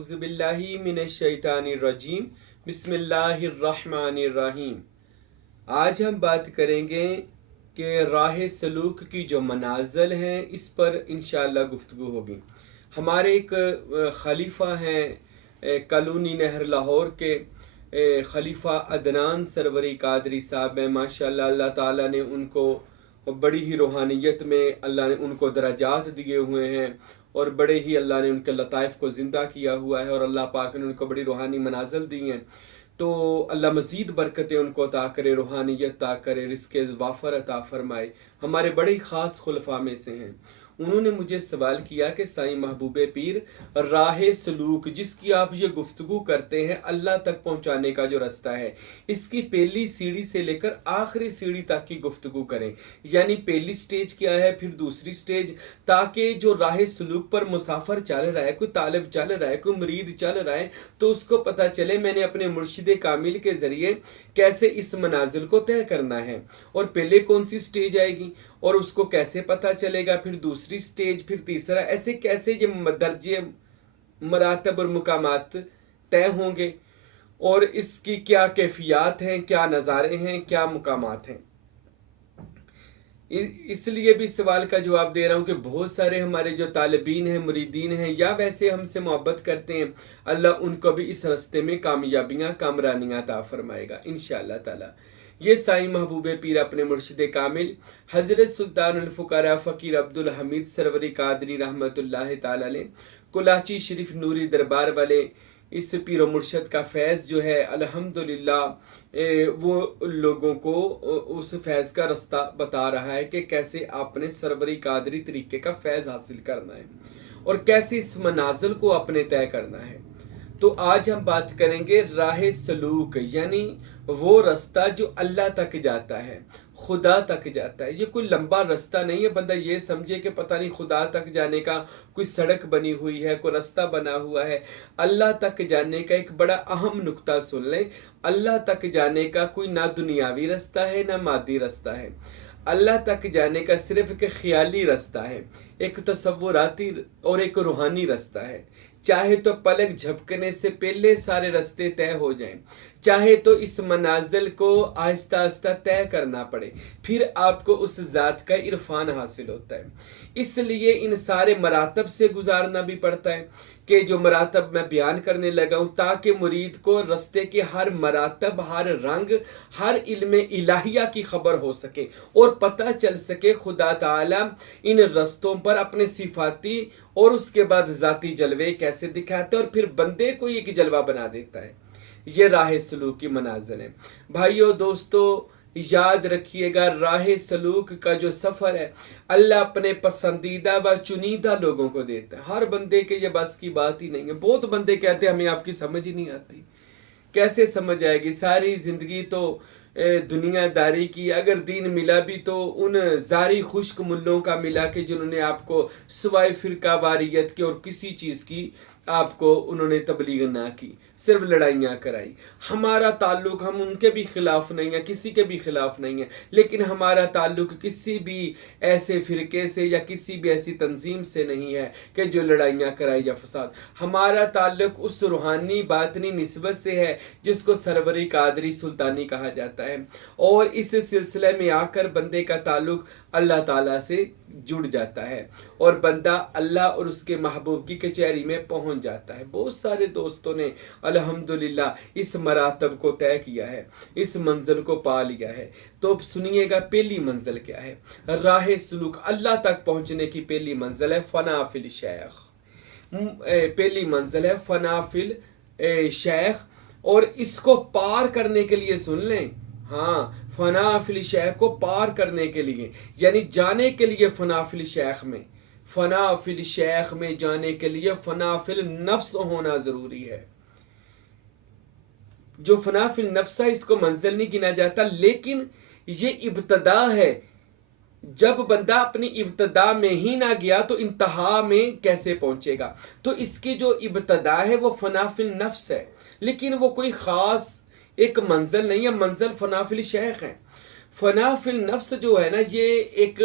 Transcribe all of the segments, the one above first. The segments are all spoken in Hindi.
औज़ुबिल्लाहि मिनश्शैतानिर्रजीम बिस्मिल्लाहिर्रहमानिर्रहीम। आज हम बात करेंगे कि राह सलूक की जो मनाज़िल हैं इस पर इंशाअल्लाह गुफ्तगू होगी। हमारे एक खलीफा हैं कॉलोनी नहर लाहौर के खलीफा अदनान सरवरी कादरी साहब हैं। माशाअल्लाह अल्लाह ताला ने उनको बड़ी ही रूहानियत में अल्लाह ने उनको दराजात दिए हुए हैं और बड़े ही अल्लाह ने उनके लताइफ को ज़िंदा किया हुआ है और अल्लाह पाक ने उनको बड़ी रूहानी मनाज़िल दी हैं। तो अल्लाह मज़ीद बरकतें उनको अता करे, रूहानियत अता करे, रिज़्क़े वाफ़र अता फ़रमाए। हमारे बड़े ख़ास खुलफ़ा में से हैं। उन्होंने मुझे सवाल किया कि साईं महबूबे पीर, राह सलूक जिसकी आप ये गुफ्तगू करते हैं अल्लाह तक पहुँचाने का जो रास्ता है, इसकी पहली सीढ़ी से लेकर आखिरी सीढ़ी तक की गुफ्तगू करें। यानी पहली स्टेज क्या है, फिर दूसरी स्टेज, ताकि जो राह सलूक पर मुसाफिर चल रहा है, कोई तालिब चल रहा है, कोई मुरीद चल रहा है, तो उसको पता चले मैंने अपने मुर्शिद कामिल के ज़रिए कैसे इस मनाजिल को तय करना है और पहले कौन सी स्टेज आएगी और उसको कैसे पता चलेगा, फिर दूसरी स्टेज, फिर तीसरा, ऐसे कैसे ये दर्जे मरातब और मुकामात तय होंगे और इसकी क्या कैफियत हैं, क्या नज़ारे हैं, क्या मुकामात हैं। इसलिए भी सवाल का जवाब दे रहा हूँ कि बहुत सारे हमारे जो तालिबीन हैं, मुरीदीन हैं या वैसे हमसे मोहब्बत करते हैं, अल्लाह उनको भी इस रास्ते में कामयाबियाँ कामरानियाँ अता फरमाएगा इंशाअल्लाह ताला। ये साईं महबूबे पीर अपने मुर्शिद कामिल हज़रत सुल्तानुल फ़ुक़रा फ़कीर अब्दुल हमीद सरवरी कादरी रहमतुल्लाह ताला अलैह कुलाची शरीफ नूरी दरबार वाले इस पीर मुर्शद का फैज़ जो है अल्हम्दुलिल्लाह वो लोगों को उस फैज़ का रास्ता बता रहा है कि कैसे आपने सरवरी कादरी तरीके का फैज़ हासिल करना है और कैसे इस मनाजिल को अपने तय करना है। तो आज हम बात करेंगे राह सलूक, यानी वो रास्ता जो अल्लाह तक जाता है, खुदा तक जाता है। ये कोई लंबा रास्ता नहीं है, बंदा ये समझे कि पता नहीं खुदा तक जाने का कोई सड़क बनी हुई है, कोई रास्ता बना हुआ है। अल्लाह तक जाने का एक बड़ा अहम नुक्ता सुन लें, अल्लाह तक जाने का कोई ना दुनियावी रास्ता है ना मादी रास्ता है। अल्लाह तक जाने का सिर्फ एक ख्याली रास्ता है, एक तसव्वुराती और एक रूहानी रास्ता है। चाहे तो पलक झपकने से पहले सारे रास्ते तय हो जाएं, चाहे तो इस मनाजिल को आहिस्ता आहिस्ता तय करना पड़े, फिर आपको उस ज़ात का इरफान हासिल होता है। इसलिए इन सारे मरातब से गुजारना भी पड़ता है कि जो मरातब मैं बयान करने लगा हूँ, ताकि मुरीद को रास्ते के हर मरातब, हर रंग, हर इल्म इलाहिया की खबर हो सके और पता चल सके खुदा ताला इन रस्तों पर अपने सिफाती और उसके बाद ज़ाती जलवे कैसे दिखाते हैं और फिर बंदे को एक जलवा बना देता है। ये राह सलूक की मनाज़िल है। भाइयों दोस्तों, याद रखिएगा, राह सलूक का जो सफ़र है अल्लाह अपने पसंदीदा व चुनीदा लोगों को देता है। हर बंदे के ये बस की बात ही नहीं है। बहुत बंदे कहते हैं हमें आपकी समझ ही नहीं आती। कैसे समझ आएगी? सारी ज़िंदगी तो दुनियादारी की, अगर दीन मिला भी तो उन जारी खुश्क मुल्लों का मिला कि जिन्होंने आपको सिवाय फ़िरका वारियत के और किसी चीज़ की आपको उन्होंने तबलीग ना की, सिर्फ लड़ाइयाँ कराई। हमारा ताल्लुक़, हम उनके भी ख़िलाफ़ नहीं है, किसी के भी ख़िलाफ़ नहीं है, लेकिन हमारा ताल्लुक़ किसी भी ऐसे फ़िरके से या किसी भी ऐसी तंजीम से नहीं है कि जो लड़ाइयाँ कराई या फसाद। हमारा ताल्लुक़ उस रूहानी बातनी निस्बत से है जिसको सरवरी कादरी सुल्तानी कहा जाता है और इस सिलसिले में आकर बंदे का ताल्लुक़ अल्लाह ताला से जुड़ जाता है और बंदा अल्लाह और उसके महबूब की कचहरी में पहुंच जाता है। बहुत सारे दोस्तों ने अल्हम्दुलिल्लाह इस मरातब को तय किया है, इस मंजिल को पा लिया है। तो अब सुनिएगा, पहली मंजिल क्या है? राह सलूक, अल्लाह तक पहुंचने की पहली मंजिल है फना फिल शेख। पहली मंजिल है फना फिल शेख और इसको पार करने के लिए सुन लें, हाँ, फना फिल शेख को पार करने के लिए, यानी जाने के लिए फना फिल शेख में, फना फिल शेख में जाने के लिए फना फिल नफ्स होना जरूरी है। जो फना फिल नफ्स है इसको मंजिल नहीं गिना जाता, लेकिन ये इब्तदा है। जब बंदा अपनी इब्तदा में ही ना गया तो इंतहा में कैसे पहुंचेगा? तो इसकी जो इब्तदा है वो फना फिल नफ्स है, लेकिन वो कोई ख़ास एक मंजिल नहीं है। मंजिल फना फिल शेख है। फना फिल नफ्स जो है ना, ये एक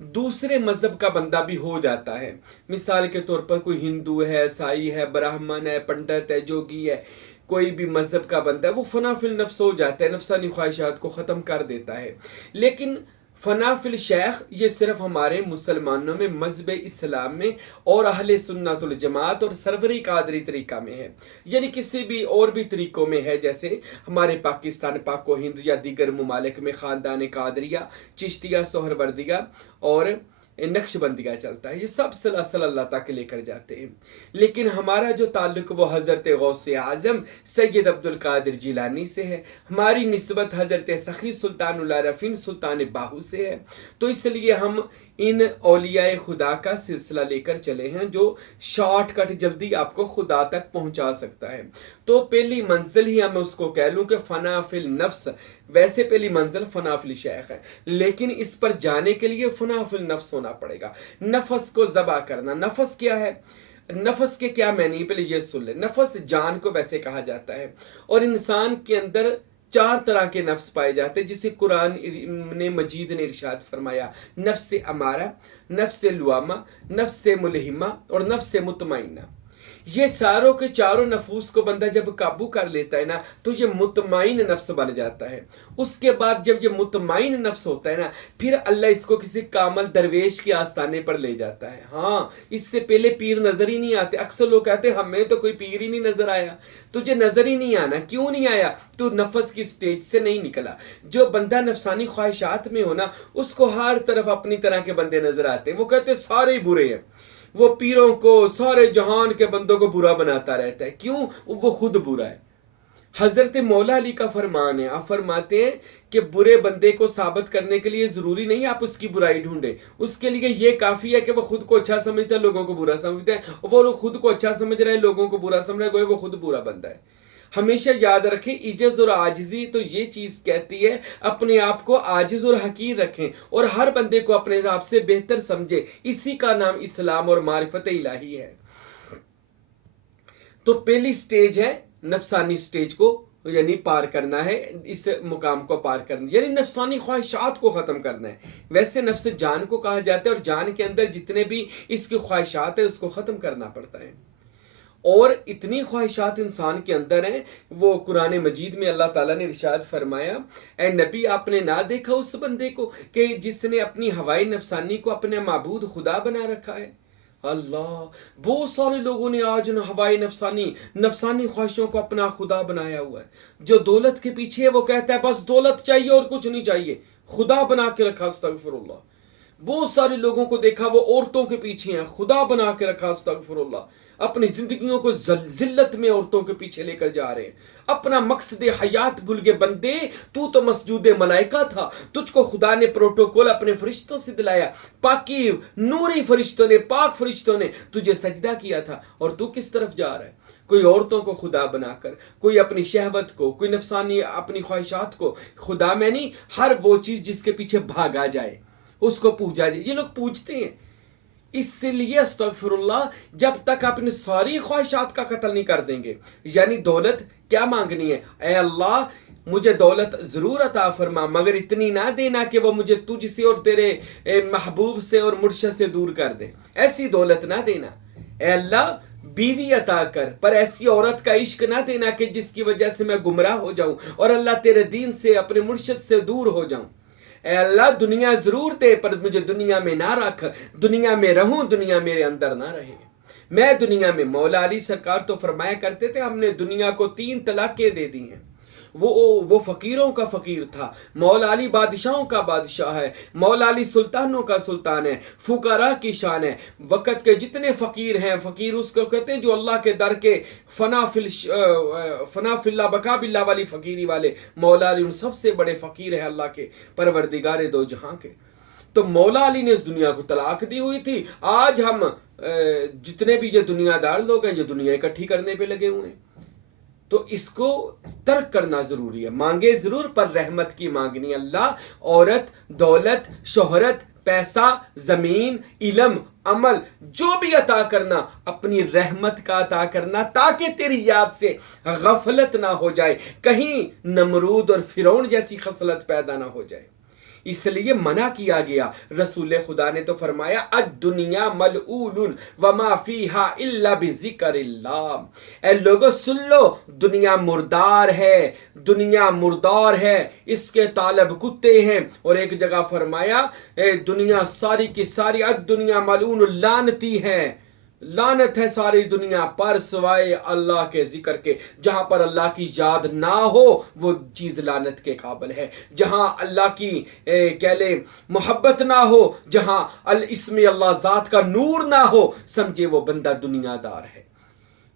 दूसरे मजहब का बंदा भी हो जाता है। मिसाल के तौर पर कोई हिंदू है, ईसाई है, ब्राह्मण है, पंडित है, जोगी है, कोई भी मजहब का बंदा है, वो फना फिल नफ्स हो जाता है, नफसानी ख्वाहिशात को ख़त्म कर देता है। लेकिन फना फिल शेख ये सिर्फ हमारे मुसलमानों में, मजहब इस्लाम में और अहले सुन्नतुल जमात और सरवरी कादरी तरीका में है, यानी किसी भी और भी तरीकों में है। जैसे हमारे पाकिस्तान, पाको हिंद या दीगर ममालिक में ख़ानदान कादरिया, चिश्तिया, सोहरवर्दिया और नक्शबंदिया चलता है। ये सब सलासल अल्लाह तक लेकर जाते हैं। लेकिन हमारा जो ताल्लुक वो हज़रत गौसे आज़म सैयद अब्दुल कादिर जिलानी से है, हमारी निस्बत हज़रत सखी सुल्तानुल आरफीन सुल्तान बाहू से है। तो इसलिए हम इन औलियाए खुदा का सिलसिला लेकर चले हैं जो शॉर्टकट जल्दी आपको खुदा तक पहुंचा सकता है। तो पहली मंजिल ही मैं उसको कह लूँ कि फना फिल नफ्स, वैसे पहली मंजिल फना फिल शेख है, लेकिन इस पर जाने के लिए फना फिल नफ्स होना पड़ेगा। नफस को ज़बा करना। नफस क्या है? नफस के क्या मैनी, पहले ये सुन ले। नफस जान को वैसे कहा जाता है, और इंसान के अंदर 4 तरह के नफ्स पाए जाते हैं, जिसे कुरान ने मजीद ने इरशाद फरमाया, नफ्स अमारा, नफ्स लुआमा, नफ्स मुलहिमा और नफ्स मुतमइन्ना। ये चारों के चारों नफूस को बंदा जब काबू कर लेता है ना, तो ये मुतमईन नफ्स बन जाता है। उसके बाद जब ये मुतमईन नफ्स होता है ना, फिर अल्लाह इसको किसी कामल दरवेश के आस्थाने पर ले जाता है। हाँ, इससे पहले पीर नजर ही नहीं आते। अक्सर लोग कहते हैं हमें तो कोई पीर ही नहीं नजर आया। तुझे नजर ही नहीं आना, क्यों नहीं आया? तू नफस की स्टेज से नहीं निकला। जो बंदा नफसानी ख्वाहिशात में हो ना, उसको हर तरफ अपनी तरह के बंदे नजर आते हैं। वो कहते हैं सारे ही बुरे हैं। वो पीरों को, सारे जहान के बंदों को बुरा बनाता रहता है। क्यों? वो खुद बुरा है। हजरत मौला अली का फरमान है, आप फरमाते हैं कि बुरे बंदे को साबित करने के लिए जरूरी नहीं आप उसकी बुराई ढूंढे, उसके लिए ये काफी है कि वो खुद को अच्छा समझता है, लोगों को बुरा समझता है। वो लोग खुद को अच्छा समझ रहे हैं, लोगों को बुरा समझ रहे हैं, वो खुद बुरा बंदा है। हमेशा याद रखें, इज्जत और आजिजी तो ये चीज कहती है अपने आप को आजिज और हकीर रखें और हर बंदे को अपने आप से बेहतर समझे। इसी का नाम इस्लाम और मारिफत इलाही है। तो पहली स्टेज है नफसानी स्टेज को यानी पार करना है, इस मुकाम को पार करना यानी नफसानी ख्वाहिशात को खत्म करना है। वैसे नफ्स जान को कहा जाता है और जान के अंदर जितने भी इसकी ख्वाहिशात है उसको खत्म करना पड़ता है। और इतनी ख्वाहिशात इंसान के अंदर हैं, वो कुरान मजीद में अल्लाह ताला ने इरशाद फरमाया, ए नबी आपने ना देखा उस बंदे को कि जिसने अपनी हवाई नफसानी को अपने माबूद खुदा बना रखा है। अल्लाह, बहुत सारे लोगों ने आज हवाई नफसानी ख्वाहिशों को अपना खुदा बनाया हुआ है। जो दौलत के पीछे है वो कहता है बस दौलत चाहिए और कुछ नहीं चाहिए, खुदा बना के रखा। अस्तगफिरुल्लाह। बहुत सारे लोगों को देखा वो औरतों के पीछे हैं, खुदा बना के रखा। अस्तगफिरुल्लाह। अपनी जिंदगियों को जिल्लत में औरतों के पीछे लेकर जा रहे हैं। अपना मकसद हयात भूल गए। बंदे, तू तो मसजूद मलाइका था, तुझको खुदा ने प्रोटोकॉल अपने फरिश्तों से दिलाया। पाकी नूरी फरिश्तों ने, पाक फरिश्तों ने तुझे सजदा किया था, और तू किस तरफ जा रहा है? कोई औरतों को खुदा बनाकर, कोई अपनी शहवत को, कोई नफसानी अपनी ख्वाहिशात को खुदा में नहीं, हर वो चीज जिसके पीछे भागा जाए उसको पूजा जाए। ये लोग पूजते हैं। इसलिए अस्तगफिरुल्लाह, जब तक अपनी सारी ख्वाहिशात का कत्ल नहीं कर देंगे, यानी दौलत क्या मांगनी है, ए अल्लाह मुझे दौलत जरूर अता फरमा, मगर इतनी ना देना कि वो मुझे तुझसे और तेरे महबूब से और मुर्शद से दूर कर दे। ऐसी दौलत ना देना। ए अल्लाह बीवी अता कर, पर ऐसी औरत का इश्क ना देना कि जिसकी वजह से मैं गुमराह हो जाऊं और अल्लाह तेरे दीन से, अपने मुर्शद से दूर हो जाऊं। अल्लाह दुनिया जरूर दे, पर मुझे दुनिया में ना रख। दुनिया में रहूं, दुनिया मेरे अंदर ना रहे। मैं दुनिया में, मौला अली सरकार तो फरमाया करते थे, हमने दुनिया को 3 तलाकें दे दी हैं। वो फकीरों का फकीर था। मौला अली बादशाहों का बादशाह है। मौला अली सुल्तानों का सुल्तान है। फुकरा की शान है। वक़्त के जितने फकीर हैं, फकीर उसको कहते हैं जो अल्लाह के दर के फना फिल्ला बका बिल्ला वाली फकीरी वाले। मौला अली उन सबसे बड़े फकीर हैं, अल्लाह के परवरदिगारे दो जहां के। तो मौला अली ने इस दुनिया को तलाक दी हुई थी। आज हम जितने भी ये दुनियादार लोग हैं, ये दुनिया इकट्ठी करने पे लगे हुए हैं। तो इसको तर्क करना जरूरी है। मांगे जरूर, पर रहमत की मांगनी। अल्लाह औरत, दौलत, शोहरत, पैसा, जमीन, इल्म, अमल जो भी अता करना, अपनी रहमत का अता करना, ताकि तेरी याद से गफलत ना हो जाए, कहीं नमरूद और फिरौन जैसी खसलत पैदा ना हो जाए। इसलिए मना किया गया। रसूल खुदा ने तो फरमाया अद्दुनिया मलऊलुन वमा फीहा इल्ला बिज़िक्रिल्लाह। ए लोगों सुन लो, दुनिया मुर्दार है, दुनिया मुर्दार है, इसके तालब कुत्ते हैं। और एक जगह फरमाया दुनिया सारी की सारी अद्दुनिया मलऊन लानती है, लानत है सारी दुनिया पर सिवाय अल्लाह के जिक्र के। जहां पर अल्लाह की याद ना हो वो चीज लानत के काबिल है। जहां अल्लाह की कह ले मोहब्बत ना हो, जहां इसमें अल्लाह जात का नूर ना हो, समझे वो बंदा दुनियादार है।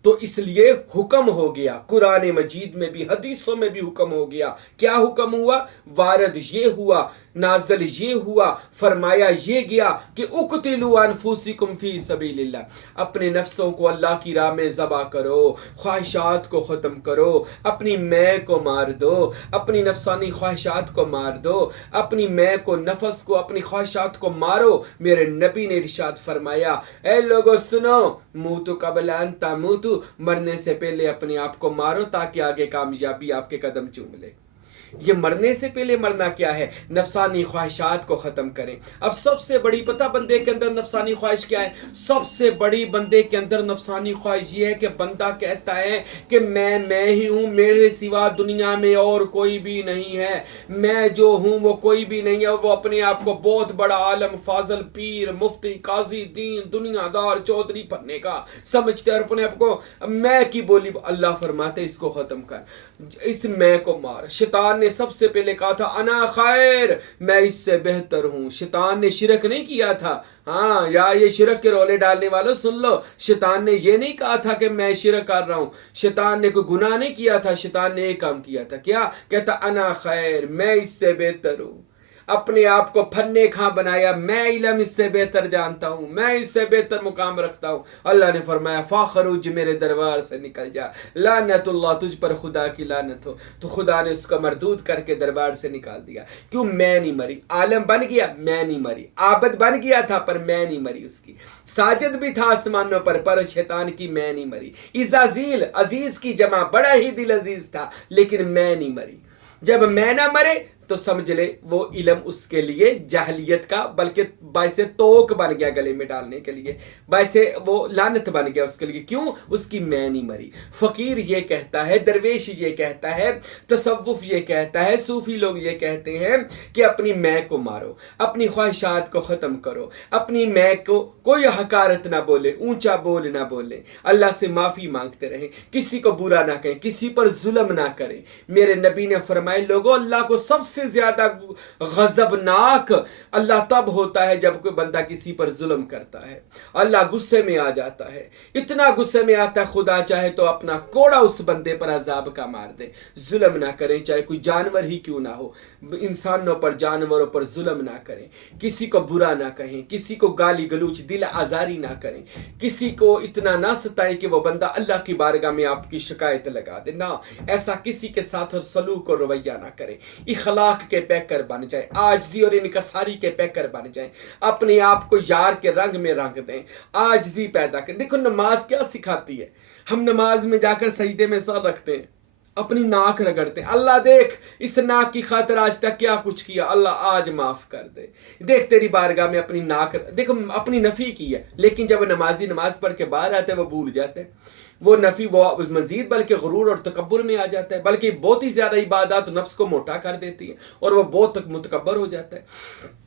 तो इसलिए हुक्म हो गया, कुरान मजीद में भी हदीसों में भी हुक्म हो गया। क्या हुक्म हुआ? वारद ये हुआ, नाज़िल ये हुआ, फरमाया ये गया कि उक़तिलू अनफुसिकुम फी सबीलिल्लाह, अपने नफ्सों को अल्लाह की राह में ज़बा करो, ख्वाहिशात को ख़त्म करो, अपनी मैं को मार दो, अपनी नफसानी ख्वाहिशात को मार दो, अपनी मैं को, नफस को, अपनी ख्वाहिशात को मारो। मेरे नबी ने इरशाद फरमाया, ए लोगों सुनो, मूतु क़ब्ल अन तमूतु, मरने से पहले अपने आप को मारो ताकि आगे कामयाबी आपके कदम चूम ले। ये मरने से पहले मरना क्या है? नफसानी ख्वाहिशात को ख़त्म करें। अब सबसे बड़ी पता बंदे के अंदर नफसानी ख्वाहिश क्या है? सबसे बड़ी बंदे के अंदर नफसानी ख्वाहिश ये है कि बंदा कहता है कि मैं ही हूँ, मेरे सिवा दुनिया में और कोई भी नहीं है, मैं जो हूँ वो कोई भी नहीं है। वो अपने आप को बहुत बड़ा आलम, फाजल, पीर, मुफ्ती, काजी, दीन, दुनियादार, चौधरी बनने का समझते हैं और अपने आप को मैं की बोली। अल्लाह फरमाते इसको ख़त्म कर, इस मैं को मार। शैतान ने सबसे पहले कहा था अना खैर, मैं इससे बेहतर हूं। शैतान ने शिरक नहीं किया था। हाँ, या ये शिरक के रोले डालने वालों सुन लो, शैतान ने ये नहीं कहा था कि मैं शिरक कर रहा हूं। शैतान ने कोई गुनाह नहीं किया था, शैतान ने एक काम किया था। क्या कहता? अना खैर, मैं इससे बेहतर हूं। अपने आप को फन्ने खां बनाया, मैं इल्म इससे बेहतर जानता हूं, मैं इससे बेहतर मुकाम रखता हूं। अल्लाह ने फरमाया फाखरुज, मेरे दरबार से निकल जा, लानतुल्लाह, तुझ पर खुदा की लानत हो। तो खुदा ने उसको मरदूद करके दरबार से निकाल दिया। क्यों? मैं नहीं मरी। आलम बन गया, मैं नहीं मरी। आबद बन गया था पर मैं नहीं मरी। उसकी साजिद भी था आसमानों पर शैतान की मैं नहीं मरी। इज़ाज़ील, अजीज की जमा, बड़ा ही दिल अजीज था, लेकिन मैं नहीं मरी। जब मैं ना मरे तो समझ ले वो इल्म उसके लिए जाहलियत का बल्कि बायसे तोक बन गया, गले में डालने के लिए, बायसे वो लानत बन गया उसके लिए। क्यों? उसकी मैं नहीं मरी। फकीर ये कहता है, दरवेश ये कहता है, तसव्वुफ ये कहता है, सूफी लोग ये कहते हैं कि अपनी मैं को मारो, अपनी ख्वाहिशात को ख़त्म करो, अपनी मैं को कोई हकारत ना बोले, ऊंचा बोल ना बोले, अल्लाह से माफ़ी मांगते रहें, किसी को बुरा ना कहें, किसी पर जुल्म ना करें। मेरे नबी ने फरमाए लोगों, अल्लाह को सबसे ज्यादा गजबनाक अल्लाह तब होता है जब कोई बंदा किसी पर जुल्म करता है। अल्लाह गुस्से में आ जाता है, इतना गुस्से में आता है खुदा चाहे तो अपना कोड़ा उस बंदे पर अजाब का मार दे। जुल्म ना करें, चाहे कोई जानवर ही क्यों ना हो, इंसानों पर, जानवरों पर जुल्म ना करें, किसी को बुरा ना कहें, किसी को गाली गलूच, दिल आजारी ना करें, किसी को इतना ना सताएं कि वो बंदा अल्लाह की बारगाह में आपकी शिकायत लगा दे। ना, ऐसा किसी के साथ सलूक और रवैया ना करें। इखलाक के पैकर बन जाए, आजजी और इनकसारी के पैकर बन जाए, अपने आप को यार के रंग में रंग दें, आजजी पैदा करें। देखो नमाज क्या सिखाती है, हम नमाज में जाकर सजदे में सर रखते हैं, अपनी नाक रगड़ते हैं, अल्लाह देख इस नाक की खातिर आज तक क्या कुछ किया, अल्लाह आज माफ कर दे, देख तेरी बारगाह में अपनी नाक, देखो अपनी नफी की है। लेकिन जब नमाजी नमाज पढ़ के बाहर आते हैं वो भूल जाते हैं वो नफी, वो मजीद बल्कि गुरूर और तकब्बुर में आ जाता है, बल्कि बहुत ही ज्यादा इबादत नफ्स को मोटा कर देती है और वो बहुत मुतकब्बर हो जाता है।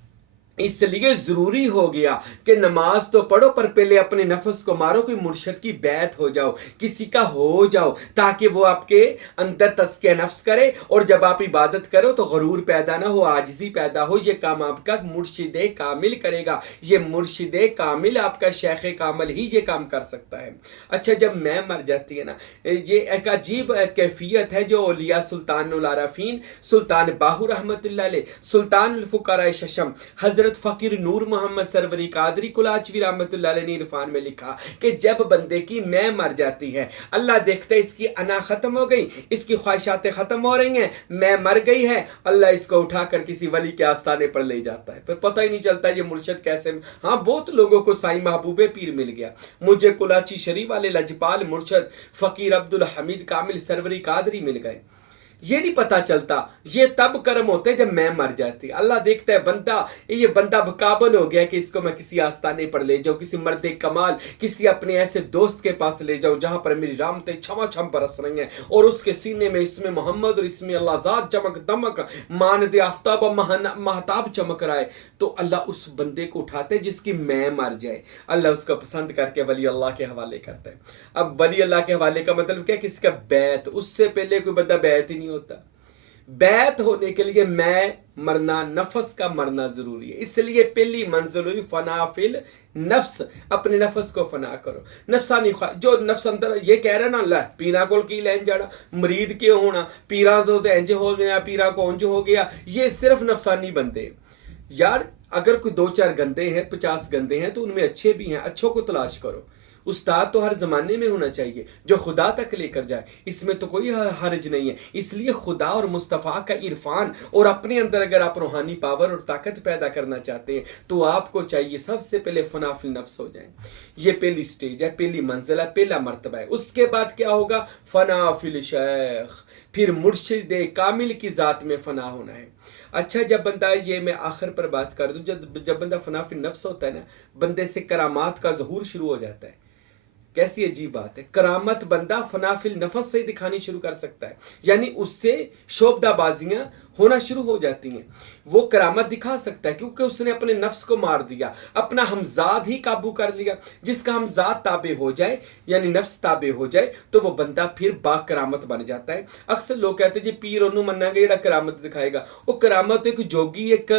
इसलिए जरूरी हो गया कि नमाज तो पढ़ो पर पहले अपने नफ्स को मारो, कोई मुर्शद की बैत हो जाओ, किसी का हो जाओ, ताकि वो आपके अंदर तस्के नफ्स करे और जब आप इबादत करो तो गरूर पैदा ना हो, आजिज़ी पैदा हो। ये काम आपका मुर्शिद कामिल करेगा, ये मुर्शिद कामिल आपका शेख कामिल ही ये काम कर सकता है। अच्छा, जब मैं मर जाती है ना, ये एक अजीब कैफियत है जो औलिया सुल्तानुल आरफीन, सुल्तान बाहू रहमतुल्लाह अलैह, सुल्तान अल फुकरा शशम, हजरत फकीर नूर मोहम्मद सरवरी कादरी कुलाचवी रहमतुल्लाह अलैह ने इरफान में लिखा कि जब बंदे की मैं मर जाती है, अल्लाह देखते इसकी अना खत्म हो गई, इसकी ख्वाहिशातें खत्म हो रही हैं, मैं मर गई है, अल्लाह इसको उठाकर किसी वली के आस्थाने पर ले जाता है, फिर पता ही नहीं चलता ये मुर्शिद कैसे। हाँ, बहुत लोगों को साईं महबूबे पीर मिल गया, मुझे कुलाची शरीफ वाले लजपाल मुर्शिद फकीर अब्दुल हमीद कामिल सरवरी कादरी मिल गए। ये नहीं पता चलता, ये तब कर्म होते हैं जब मैं मर जाती। अल्लाह देखता है बंदा, ये बंदा काबिल हो गया कि इसको मैं किसी आस्थाने पर ले जाऊं, किसी मर्द कमाल, किसी अपने ऐसे दोस्त के पास ले जाऊं जहां पर मेरी रामतें छमाछम बरस रही हैं और उसके सीने में इसमें मोहम्मद और इसमें अल्लाह ज़ात चमक दमक मानद आफ्ताब महताब चमक रहा है। तो अल्लाह उस बंदे को उठाते जिसकी मैं मर जाए, अल्लाह उसको पसंद करके वली अल्लाह के हवाले करता है। अब वली अल्लाह के हवाले का मतलब क्या, किसी का बैत, उससे पहले कोई बंदा बैत ही नहीं होता। बैत होने के लिए मैं मरना, नफस का मरना जरूरी है। इसलिए पहली मंजिल हुई फना फिल नफ्स, अपने नफस को फना करो। नफसानी जो नफ्स अंदर ये कह रहा ना, ला पीरा को की लैन जाना, मरीद क्यों होना, पीरा तो इंज हो गया, पीरा को उंज हो गया, ये सिर्फ नफसानी बंदे यार। अगर कोई 2-4 गंदे हैं, 50 गंदे हैं, तो उनमें अच्छे भी हैं, अच्छों को तलाश करो। उस्ताद तो हर जमाने में होना चाहिए जो खुदा तक लेकर जाए, इसमें तो कोई हर्ज नहीं है। इसलिए खुदा और मुस्तफ़ा का इरफान और अपने अंदर अगर आप रूहानी पावर और ताकत पैदा करना चाहते हैं तो आपको चाहिए सबसे पहले फनाफिल नफ्स हो जाए। ये पहली स्टेज है, पहली मंजिल है, पहला मर्तबा है। उसके बाद क्या होगा, फनाफिल शेख, फिर मुर्शिद कामिल की जात में फना होना है। अच्छा, जब बंदा, ये मैं आखिर पर बात कर दूं, जब बंदा फनाफिल नफ्स होता है ना, बंदे से करामात का ज़हूर शुरू हो जाता है। कैसी अजीब बात है, करामत बंदा फनाफिल नफस से दिखानी शुरू कर सकता है, यानी उससे शोबदाबाजियां होना शुरू हो जाती हैं। वो करामत दिखा सकता है क्योंकि उसने अपने नफ्स को मार दिया, अपना हमजाद ही काबू कर लिया। जिसका हमजाद ताबे हो जाए, यानी नफ्स ताबे हो जाए, तो वो बंदा फिर बाकरामत बन जाता है। अक्सर लोग कहते हैं जी पीर ओनू मन्ना जेड़ा करामत दिखाएगा। वो करामत एक जोगी, एक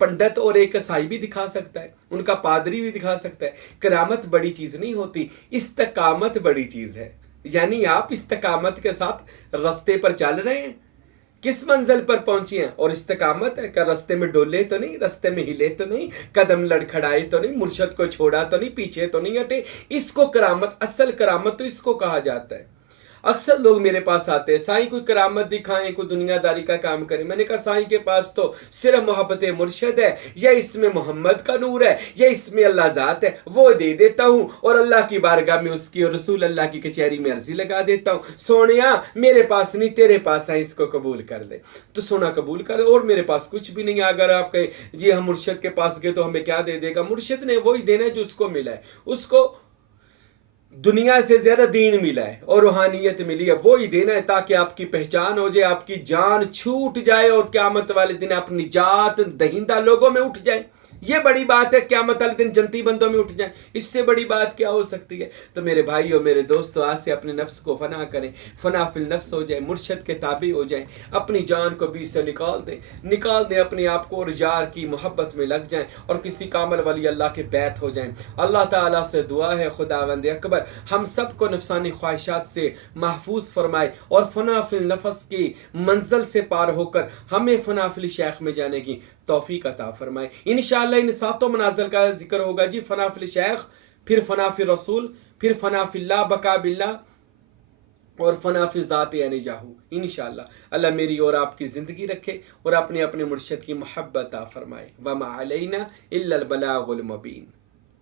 पंडित और एक साई भी दिखा सकता है, उनका पादरी भी दिखा सकता है। करामत बड़ी चीज नहीं होती, इस्तकामत बड़ी चीज है। यानी आप इस्तकामत के साथ रास्ते पर चल रहे हैं, किस मंजिल पर पहुंची हैं, और इस्तकामत है का रास्ते में डोले तो नहीं, रास्ते में हिले तो नहीं, कदम लड़खड़ाए तो नहीं, मुर्शद को छोड़ा तो नहीं, पीछे तो नहीं हटे। इसको करामत, असल करामत तो इसको कहा जाता है। अक्सर लोग मेरे पास आते हैं, साईं कोई करामत दिखाएं, कोई दुनियादारी का काम करें। मैंने कहा साईं के पास तो सिर्फ मोहब्बत मुर्शद है, या इसमें मोहम्मद का नूर है, या इसमें अल्लाह ज़ात है, वो दे देता हूँ और अल्लाह की बारगाह में उसकी और रसूल अल्लाह की कचहरी में अर्जी लगा देता हूँ, सोनिया मेरे पास नहीं तेरे पास है, इसको कबूल कर ले। तो सोना कबूल कर, और मेरे पास कुछ भी नहीं है। अगर आप कहें जी हम मुर्शद के पास गए तो हमें क्या दे देगा, मुर्शद ने वही देना है जो उसको मिला है। उसको दुनिया से ज्यादा दीन मिला है और रूहानियत मिली है, वो ही देना है ताकि आपकी पहचान हो जाए, आपकी जान छूट जाए और क़यामत वाले दिन आप निजात दहिंदा लोगों में उठ जाए। ये बड़ी बात है, क़यामत वाले दिन जन्नती बंदों में उठ जाए, इससे बड़ी बात क्या हो सकती है। तो मेरे भाइयों, मेरे दोस्तों, आज से अपने नफ्स को फना करें, फना फिल नफ्स हो जाए, मुर्शद के ताबे हो जाए, अपनी जान को बीच से निकाल दें अपने आप को और यार की मोहब्बत में लग जाएं और किसी कामल वाली अल्लाह के बैत हो जाएं। अल्लाह ताला से दुआ है खुदावंद अकबर हम सबको नफसानी ख्वाहिशात से महफूज फरमाए और फना फिल नफस की मंजिल से पार होकर हमें फना फिल शेख में जाने की तौफीक अता फरमाए। इंशाअल्लाह इन 7 मनाजिल का जिक्र होगा जी, फना फिल शेख, फिर फना फिल रसूल, फिर फना फिल्लाह बका बिल्लाह और फना फिल ज़ात यानी जाहू। इंशाअल्लाह अल्लाह मेरी और आपकी ज़िंदगी रखे और अपने अपने मुर्शिद की मोहब्बत अता फरमाए। वमा अलैना इल्लल बलागुल मुबीन।